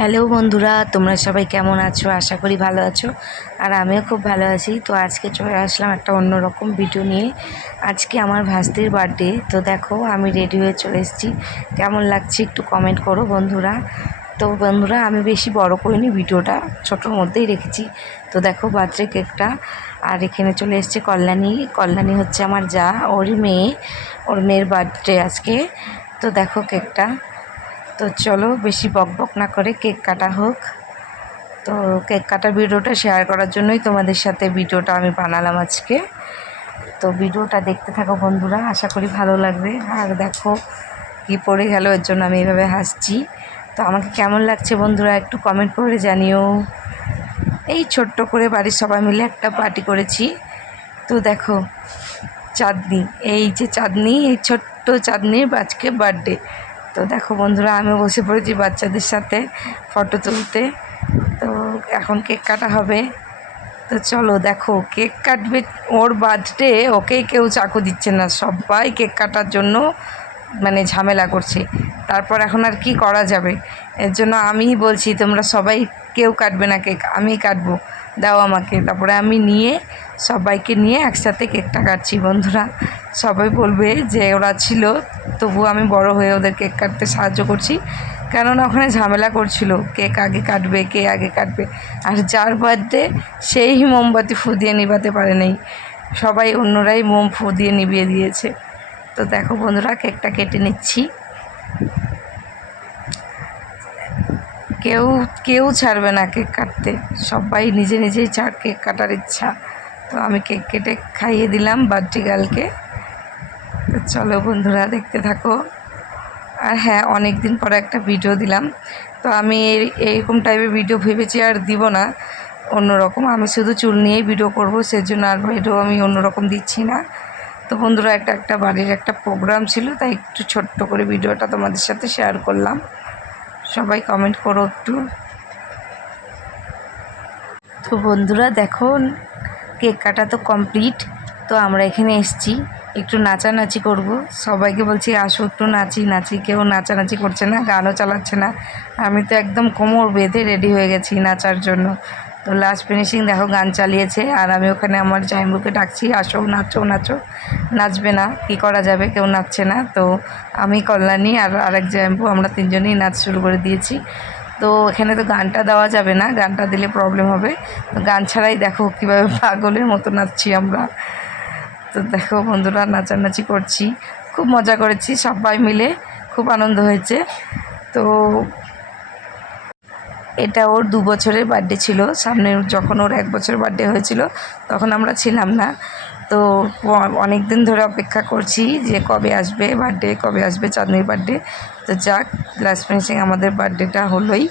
Hello বন্ধুরা, তোমরা সবাই কেমন আছো? আশা করি ভালো আছো। আর আমিও খুব ভালো আছি। তো আজকে চলে আসলাম একটা অন্যরকম ভিডিও নিয়ে। আজকে আমার ভাস্তির বার্থডে। তো দেখো আমি রেডি হয়ে চলে এসেছি। কেমন লাগছে একটু কমেন্ট করো বন্ধুরা। তো বন্ধুরা আমি বেশি বড় করিনি, ভিডিওটা ছোটোর মধ্যেই রেখেছি। তো দেখো বার্থডে কেকটা। আর এখানে চলে এসছে কল্যাণী হচ্ছে আমার যা, ওর মেয়ের বার্থডে আজকে। তো দেখো কেকটা। তো চলো বেশি বকবক না করে কেক কাটা হোক। তো কেক কাটার ভিডিওটা শেয়ার করার জন্যই তোমাদের সাথে ভিডিওটা আমি বানালাম আজকে। তো ভিডিওটা দেখতে থাকো বন্ধুরা, আশা করি ভালো লাগবে। আর দেখো কি পড়ে গেল, এর জন্য আমি এভাবে হাসছি। তো আমাকে কেমন লাগছে বন্ধুরা একটু কমেন্ট করে জানিও। এই ছোট্ট করে বাড়ির সবাই মিলে একটা পার্টি করেছি। তো দেখো চাঁদনি, এই যে চাঁদনি, এই ছোট্ট চাঁদনির আজকে বার্থডে। তো দেখো বন্ধুরা আমি বসে পড়েছি বাচ্চাদের সাথে ফটো তুলতে। তো এখন কেক কাটা হবে। তো চলো দেখো কেক কাটবে, ওর বার্থডে, ওকেই কেউ চাকু দিচ্ছে না, সবাই কেক কাটার জন্য মানে ঝামেলা করছে। তারপর এখন আর কি করা যাবে, এর জন্য আমিই বলছি তোমরা সবাই কেউ কাটবে না কেক, আমিই কাটবো, দাও আমাকে। তারপরে আমি নিয়ে সবাইকে নিয়ে একসাথে কেকটা কাটছি বন্ধুরা। সবাই বলবে যে ওরা ছিল, তবু আমি বড় হয়ে ওদের কেক কাটতে সাহায্য করছি, কেননা ওখানে ঝামেলা করছিল কেক আগে কাটবে, কে আগে কাটবে। আর যার বার্থডে সেই মোমবাতি ফু দিয়ে নিভাতে পারে নাই, সবাই অন্যরাই মোম ফু দিয়ে নিভিয়ে দিয়েছে। তো দেখো বন্ধুরা কেকটা কেটে নিচ্ছি। কেউ কেউ ছাড়বে না কেক কাটতে, সবাই নিজে নিজেই কেক কাটার ইচ্ছা। তো আমি কেক কেটে খাইয়ে দিলাম বার্থডে গার্লকে। তো চলো বন্ধুরা দেখতে থাকো। আর হ্যাঁ, অনেক দিন পরে একটা ভিডিও দিলাম। তো আমি এইরকম টাইপের ভিডিও ভেবেছি আর দিব না, অন্যরকম আমি শুধু চুল নিয়েই ভিডিও করব, সেজন্য আর ভিডিও আমি অন্যরকম দিচ্ছি না। তো বন্ধুরা একটা বাড়ির একটা প্রোগ্রাম ছিল, তাই একটু ছোট্ট করে ভিডিওটা তোমাদের সাথে শেয়ার করলাম। সবাই কমেন্ট করো একটু। তো বন্ধুরা দেখো কেক কাটা তো কমপ্লিট। তো আমরা এখানে এসেছি একটু নাচানাচি করব, সবাইকে বলছি আসো একটু নাচি। কেউ নাচানাচি করছে না, গানও চালাচ্ছে না। আমি তো একদম কোমর বেঁধে রেডি হয়ে গেছি নাচার জন্য। তো লাস্ট ফিনিশিং দেখো গান চালিয়েছে, আর আমি ওখানে আমার জামাইবাবুকে ডাকছি আসো নাচো। নাচবে না, কি করা যাবে, কেউ নাচছে না। তো আমি, কল্যাণী আর আরেক জামাইবাবু, আমরা তিনজনেই নাচ শুরু করে দিয়েছি। তো এখানে তো গানটা দেওয়া যাবে না, গানটা দিলে প্রবলেম হবে। তো গান ছাড়াই দেখো কীভাবে পাগলের মতো নাচছি আমরা। তো দেখো বন্ধুরা নাচানাচি করছি, খুব মজা করেছি সবাই মিলে, খুব আনন্দ হয়েছে। তো এটা ওর 2 বছরের বার্থডে ছিল, সামনে যখন ওর 1 বছর বার্থডে হয়েছিল তখন আমরা ছিলাম না। তো অনেক দিন ধরে অপেক্ষা করছি যে কবে আসবে বার্থডে, কবে আসবে চাঁদনির বার্থডে। তো যাক, লাস্ট ফিনিশিং আমাদের বার্থডেটা হলোই।